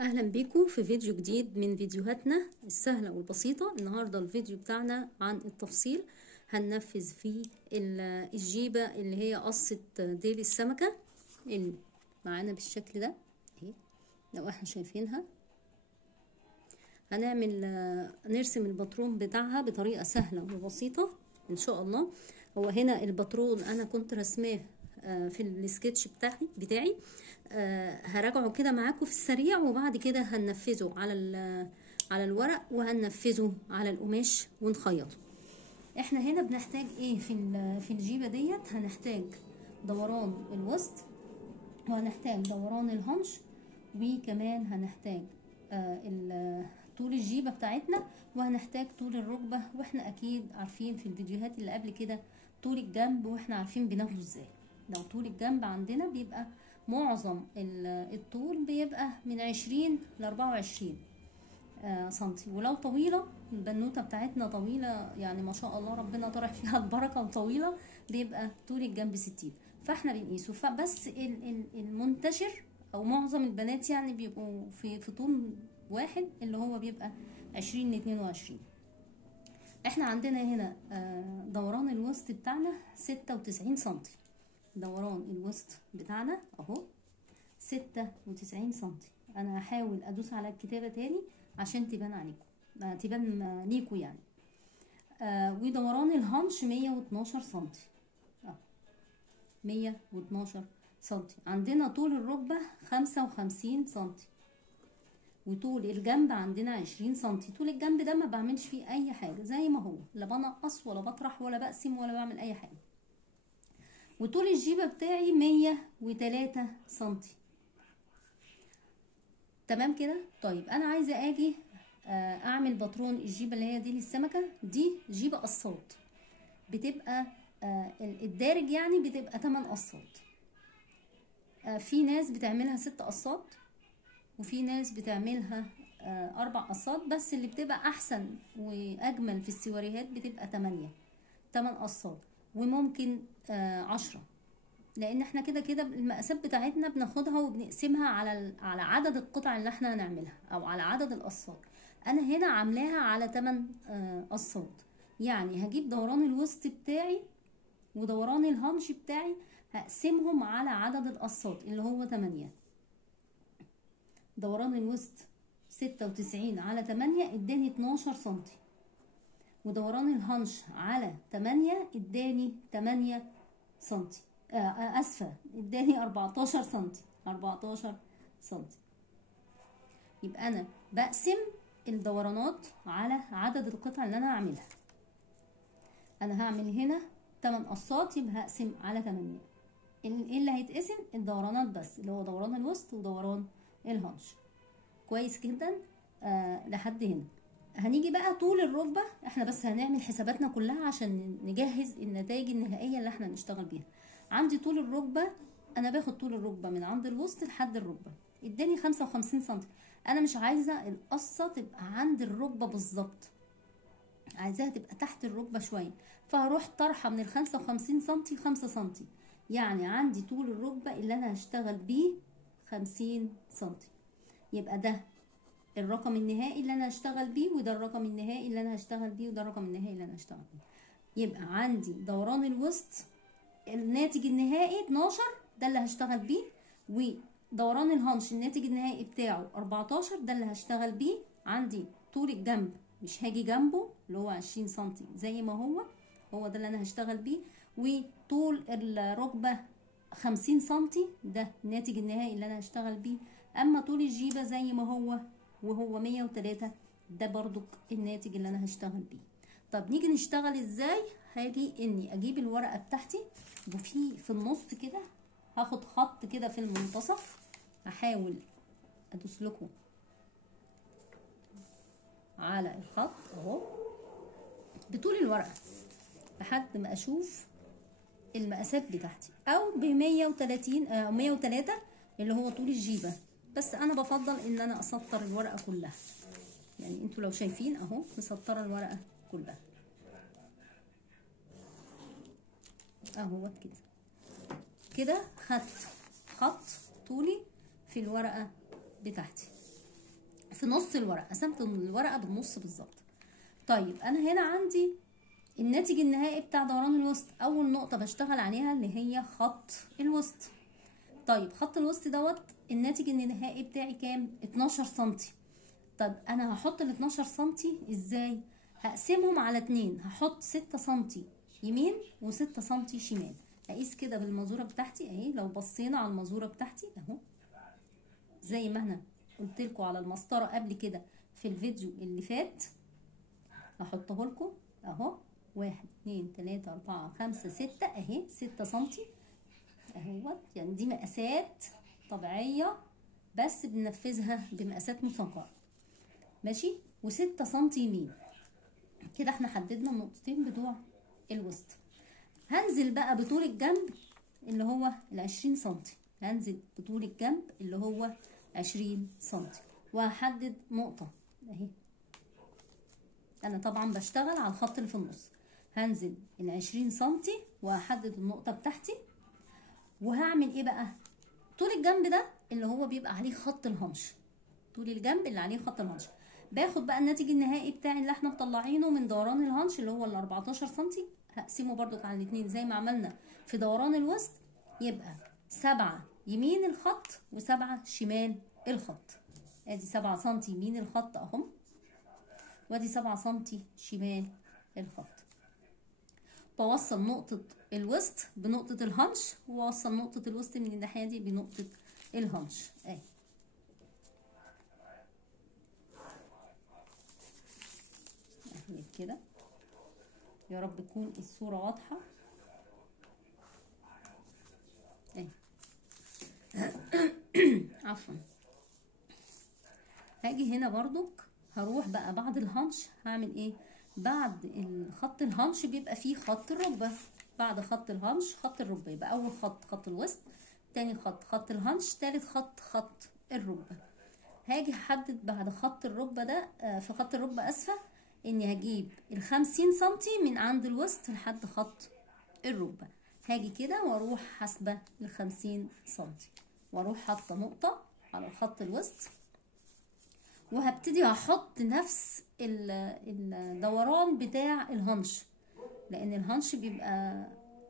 اهلا بيكم في فيديو جديد من فيديوهاتنا السهلة والبسيطة. النهاردة الفيديو بتاعنا عن التفصيل. هننفذ فيه الجيبة اللي هي قصة ديل السمكة اللي معانا بالشكل ده اهي. لو احنا شايفينها هنعمل نرسم الباترون بتاعها بطريقة سهلة وبسيطة ان شاء الله. هو هنا الباترون انا كنت رسماه في السكتش بتاعي هراجعه كده معاكم في السريع، وبعد كده هننفذه على الورق وهننفذه على القماش ونخيطه. احنا هنا بنحتاج ايه في الجيبه ديت؟ هنحتاج دوران الوسط، وهنحتاج دوران الهنش، وكمان هنحتاج طول الجيبه بتاعتنا، وهنحتاج طول الركبه. واحنا اكيد عارفين في الفيديوهات اللي قبل كده طول الجنب، واحنا عارفين بناخده ازاي. لو طول الجنب عندنا بيبقى معظم الطول بيبقى من 20 ل 24 سنتي، ولو طويلة البنوتة بتاعتنا طويلة يعني ما شاء الله ربنا طرح فيها البركة وطويلة، بيبقى طول الجنب 60. فاحنا بنقيسه. فبس المنتشر او معظم البنات يعني بيبقوا في طول واحد اللي هو بيبقى 20 ل 22. احنا عندنا هنا دوران الوسط بتاعنا 96 سنتي. دوران الوسط بتاعنا اهو 96 سنتي. انا هحاول ادوس على الكتابة تاني عشان تبان عليكم، تبان ليكوا يعني. ودوران الهنش 112 سنتي، 112 سنتي. عندنا طول الركبة 55 سنتي، وطول الجنب عندنا 20 سنتي. طول الجنب ده ما بعملش فيه اي حاجة، زي ما هو، لا بنقص ولا بطرح ولا بقسم ولا بعمل اي حاجة. وطول الجيبة بتاعي 103 سنتي. تمام كده. طيب انا عايزة اجي اعمل باترون الجيبة اللي هي دي للسمكة. دي جيبة قصات، بتبقى الدارج يعني بتبقى 8 قصات. في ناس بتعملها 6 قصات، وفي ناس بتعملها 4 قصات، بس اللي بتبقى احسن واجمل في السواريهات بتبقى 8 قصات، وممكن 10، لان احنا كده كده المقاسات بتاعتنا بناخدها وبنقسمها على عدد القطع اللي احنا هنعملها او على عدد القصات. انا هنا عاملاها على 8 قصات، يعني هجيب دوران الوسط بتاعي ودوران الهنش بتاعي هقسمهم على عدد القصات اللي هو 8. دوران الوسط 96 على 8 اداني 12 سنتي، ودوران الهنش على 8 اداني 8 سنتي، اسفه اداني 14 سنتي، 14 سنتي. يبقى انا بقسم الدورانات على عدد القطع اللي انا هعملها. انا هعمل هنا 8 قصات، يبقى هقسم على 8. ايه اللي هيتقسم؟ الدورانات بس، اللي هو دوران الوسط ودوران الهنش. كويس جدا. لحد هنا. هنيجي بقى طول الركبه. احنا بس هنعمل حساباتنا كلها عشان نجهز النتائج النهائيه اللي احنا هنشتغل بيها. عندي طول الركبه، انا باخد طول الركبه من عند الوسط لحد الركبه، اداني 55 سم. انا مش عايزه القصه تبقى عند الركبه بالظبط، عايزاها تبقى تحت الركبه شويه، فهروح طرحه من ال 55 سم 5 سم. يعني عندي طول الركبه اللي انا هشتغل بيه 50 سم. يبقى ده الرقم النهائي اللي انا هشتغل بيه، وده الرقم النهائي اللي انا هشتغل بيه، وده الرقم النهائي اللي انا هشتغل بيه. يبقى عندي دوران الوسط الناتج النهائي 12، ده اللي هشتغل بيه، ودوران الهنش الناتج النهائي بتاعه 14، ده اللي هشتغل بيه. عندي طول الجنب مش هاجي جنبه اللي هو 20 سنتي زي ما هو ده اللي انا هشتغل بيه، وطول الركبة 50 سنتي، ده الناتج النهائي اللي انا هشتغل بيه. اما طول الجيبة زي ما وهو 103، ده برضو الناتج اللي انا هشتغل بيه. طب نيجي نشتغل ازاي؟ هاجي اني اجيب الورقة بتاعتي، وفي النص كده هاخد خط كده في المنتصف، هحاول ادوس لكم على الخط اهو بطول الورقة لحد ما اشوف المقاسات بتاعتي، او ب 130 103 اللي هو طول الجيبة. بس انا بفضل ان انا اسطر الورقة كلها، يعني انتوا لو شايفين اهو مسطرة الورقة كلها اهو كده. كده خدت خط طولي في الورقة بتاعتي. في نص الورقه، قسمت الورقه بالنص بالظبط. طيب انا هنا عندي الناتج النهائي بتاع دوران الوسط، اول نقطه بشتغل عليها اللي هي خط الوسط. طيب خط الوسط دوت الناتج النهائي بتاعي كام؟ 12 سنتي. طب انا هحط ال 12 سنتي ازاي؟ هقسمهم على 2، هحط 6 سنتي يمين و6 سنتي شمال. هقيس كده بالمازوره بتاعتي اهي. لو بصينا على المازوره بتاعتي اهو، زي ما انا قلت لكم على المسطره قبل كده في الفيديو اللي فات، هحطه لكم اهو. 1 2 3 4 5 6 اهي 6 سنتي اهوت. يعني دي مقاسات طبيعيه بس بننفذها بمقاسات مصغره، ماشي. و6 سنتي يمين. كده احنا حددنا النقطتين بتوع الوسط. هنزل بقى بطول الجنب اللي هو ال20 سنتي، هنزل بطول الجنب اللي هو 20 سنتي، وهحدد نقطه اهي. انا طبعا بشتغل على الخط اللي في النص. هنزل ال20 سنتي وهحدد النقطه بتاعتي. وهعمل ايه بقى؟ طول الجنب ده اللي هو بيبقى عليه خط الهنش، طول الجنب اللي عليه خط الهنش، باخد بقى الناتج النهائي بتاعي اللي احنا مطلعينه من دوران الهنش اللي هو ال 14 سنتي. هقسمه برضو على الاتنين زي ما عملنا في دوران الوسط، يبقى 7 يمين الخط و7 شمال الخط. ادي 7 سنتي يمين الخط اهم، وادي 7 سنتي شمال الخط. بوصل نقطة الوسط بنقطة الهنش، ووصل نقطة الوسط من الناحية دي بنقطة الهنش اهي. كده يا رب تكون الصورة واضحة اهي. عفوا. هاجي هنا برضك هروح بقى بعد الهنش هعمل ايه؟ بعد خط الهنش بيبقى فيه خط الركبة. بعد خط الهنش خط الركبة، يبقى اول خط خط الوسط، تاني خط خط الهنش، تالت خط خط الركبة. هاجي احدد بعد خط الركبة ده في خط الركبة اسفة اني هجيب ال50 سنتي من عند الوسط لحد خط الركبة. هاجي كده واروح حاسبة ال50 سنتي، واروح حاطة نقطة على الخط الوسط، وهبتدي احط نفس الدوران بتاع الهنش، لان الهنش بيبقى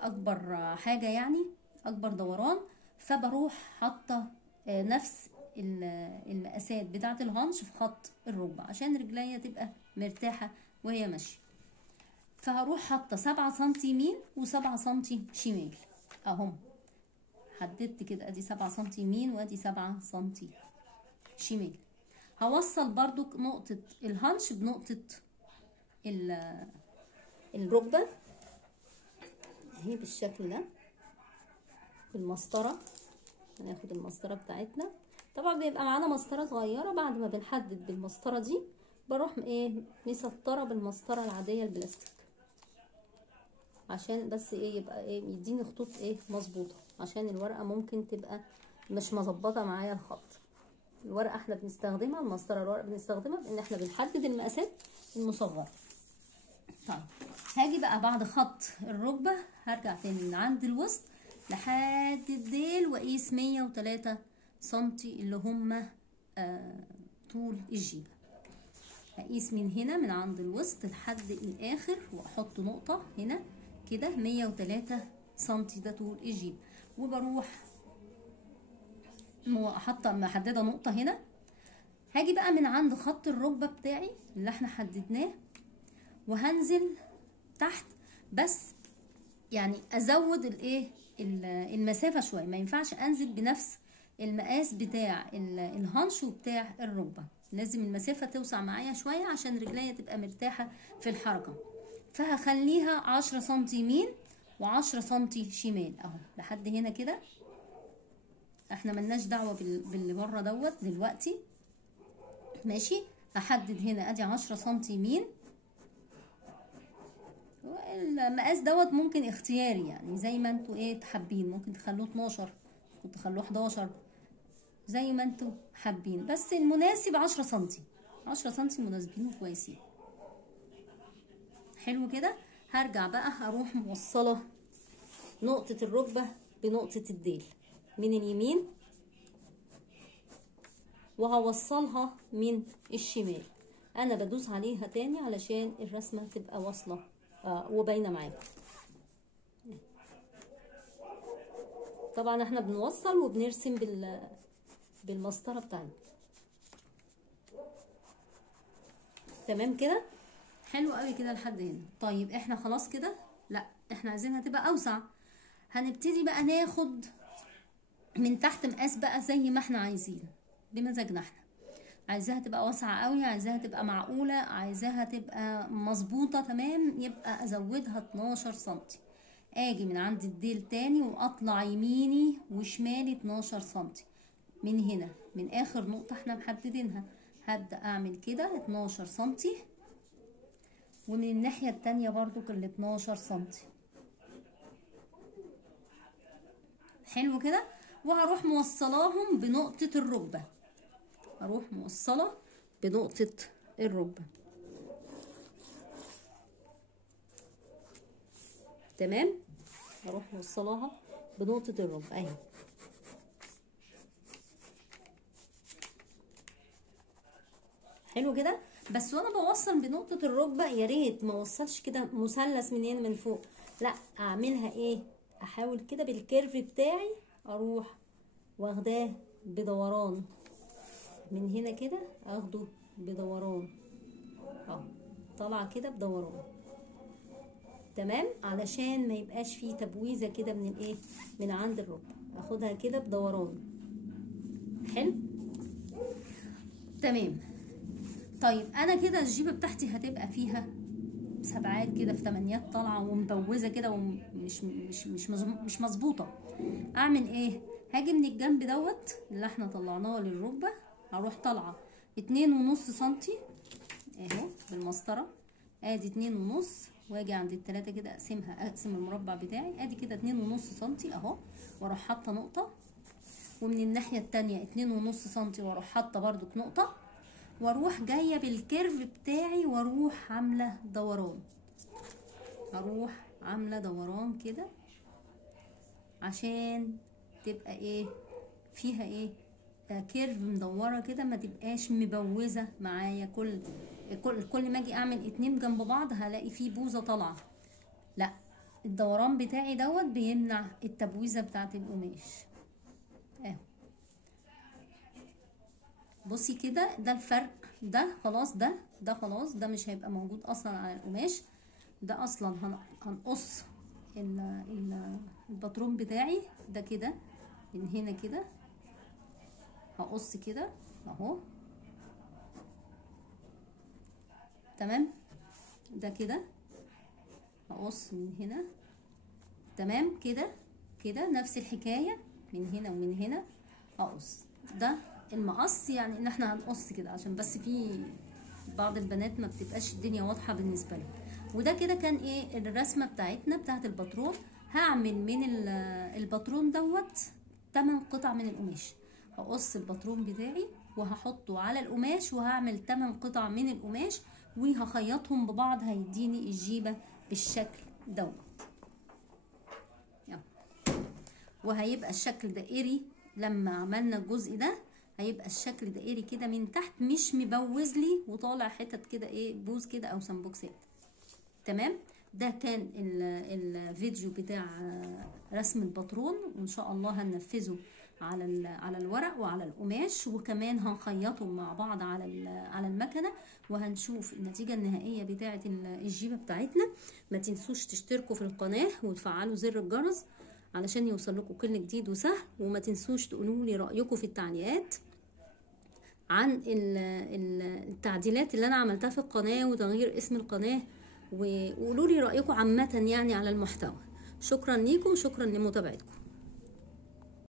اكبر حاجة يعني اكبر دوران. فبروح حاطة نفس المقاسات بتاعة الهنش في خط الركبة عشان رجليا تبقى مرتاحة وهي ماشية. فهروح حاطة 7 سنتي يمين و7 سنتي شمال اهم. حددت كده ادي 7 سنتي يمين وادي 7 سنتي شمال. هوصل برضو نقطة الهنش بنقطة الركبة اهي بالشكل ده بالمسطرة. هناخد المسطرة بتاعتنا، طبعا بيبقى معانا مسطرة صغيرة. بعد ما بنحدد بالمسطرة دي بروح ايه مسطرة بالمسطرة العادية البلاستيك، عشان بس ايه يبقى ايه يديني خطوط ايه مظبوطة، عشان الورقة ممكن تبقى مش مظبطة معايا الخط. الورقة احنا بنستخدمها المسطرة الورقة بنستخدمها ان احنا بنحدد المقاسات المصغرة. طيب هاجي بقى بعد خط الركبة هرجع تاني من عند الوسط لحد الديل واقيس 103 سنتي اللي هم طول الجيبة. هقيس من هنا من عند الوسط لحد الاخر واحط نقطة هنا كده 103 سنتي ده طول الجيبة. وبروح حاطة محددة نقطة هنا. هاجي بقى من عند خط الركبة بتاعي اللي احنا حددناه وهنزل تحت، بس يعني ازود الايه المسافة شوية. ما ينفعش انزل بنفس المقاس بتاع الهنش وبتاع الركبة، لازم المسافة توسع معايا شوية عشان رجليا تبقى مرتاحة في الحركة. فهخليها 10 سنتي يمين و10 سنتي شمال اهو لحد هنا كده. احنا ملناش دعوة باللي بره دوت دلوقتي، ماشي. هحدد هنا ادي 10 سنتي يمين. المقاس دوت ممكن اختياري يعني زي ما انتوا ايه حابين، ممكن تخلوه 12 ممكن تخلوه 11 زي ما انتوا حابين، بس المناسب 10 سنتي. 10 سنتي مناسبين وكويسين. حلو كده. هرجع بقى هروح موصله نقطة الركبة بنقطة الديل من اليمين وهوصلها من الشمال. انا بدوس عليها تاني علشان الرسمة تبقى واصلة وباينة معاكم. طبعا احنا بنوصل وبنرسم بالمسطرة بتاعتنا. تمام كده، حلو قوي كده لحد هنا. طيب احنا خلاص كده، لا احنا عايزينها تبقى اوسع. هنبتدي بقى ناخد من تحت مقاس بقى زي ما احنا عايزين بمزاجنا احنا. عايزاها تبقى واسعة قوي، عايزاها تبقى معقولة، عايزاها تبقى مظبوطة تمام، يبقى ازودها 12 سنتي. اجي من عند الديل تاني واطلع يميني وشمالي 12 سنتي من هنا، من اخر نقطة احنا محددينها. هبدأ اعمل كده 12 سنتي، ومن الناحية التانية برضو كل 12 سنتي. حلو كده. وهروح موصلاهم بنقطة الركبة، هروح موصلة بنقطة الركبة. تمام، هروح موصلاها بنقطة الركبة اهي. حلو كده. بس وانا بوصل بنقطة الركبة يا ريت ما اوصلش كده مثلث من هنا من فوق، لا اعملها ايه، احاول كده بالكيرف بتاعي اروح واخداه بدوران من هنا كده، اخده بدوران اهو، طالعه كده بدوران. تمام، علشان ما يبقاش فيه تبويزه كده من الايه، من عند الركبه، اخدها كده بدوران. حلو تمام. طيب انا كده الجيبه بتاعتي هتبقى فيها سبعات كده في تمانيات طالعه ومبوزه كده ومش مش مظبوطه. اعمل ايه، هاجي من الجنب دوت اللي احنا طلعناه للركبه، هروح طالعه 2.5 سنتي اهو بالمسطره، ادي 2.5، واجي عند التلاتة كده اقسمها، اقسم المربع بتاعي ادي كده 2.5 سنتي اهو، واروح حاطه نقطه، ومن الناحيه التانية 2.5 سنتي واروح حاطه برضو نقطه، واروح جايه بالكيرف بتاعي واروح عامله دوران، اروح عامله دوران كده عشان تبقى ايه فيها ايه كيرف مدوره كده، ما تبقاش مبوزه معايا. كل ما اجي اعمل اتنين جنب بعض هلاقي فيه بوزه طالعه، لا الدوران بتاعي دوت بيمنع التبويزه بتاعت القماش اهو. بصي كده، ده الفرق، ده خلاص، ده خلاص، ده مش هيبقى موجود اصلا على القماش. ده اصلا هنقص الباترون بتاعي ده كده من هنا كده، هقص كده اهو. تمام، ده كده هقص من هنا. تمام كده نفس الحكايه من هنا ومن هنا هقص. ده المقص، يعني ان احنا هنقص كده عشان بس في بعض البنات ما بتبقاش الدنيا واضحه بالنسبه لهم. وده كده كان ايه الرسمه بتاعتنا بتاعت الباترون. هعمل من الباترون دوت 8 قطع من القماش، هقص الباترون بتاعي وهحطه على القماش، وهعمل 8 قطع من القماش وهخيطهم ببعض، هيديني الجيبه بالشكل دوت. وهيبقى الشكل دائري. لما عملنا الجزء ده هيبقى الشكل دائري كده من تحت، مش مبوز لي وطالع حتت كده ايه بوز كده او سمبوكسات. تمام، ده كان الفيديو بتاع رسم الباترون، وان شاء الله هننفذه على الورق وعلى القماش، وكمان هنخيطهم مع بعض على المكنه، وهنشوف النتيجه النهائيه بتاعه الجيبه بتاعتنا. ما تنسوش تشتركوا في القناه وتفعلوا زر الجرس علشان يوصل لكم كل جديد وسهل، وما تنسوش تقولوا لي رايكم في التعليقات عن التعديلات اللي انا عملتها في القناه وتغيير اسم القناه، وقولوا لي رايكم عامه يعني على المحتوى. شكرا ليكم، شكرا لمتابعتكم.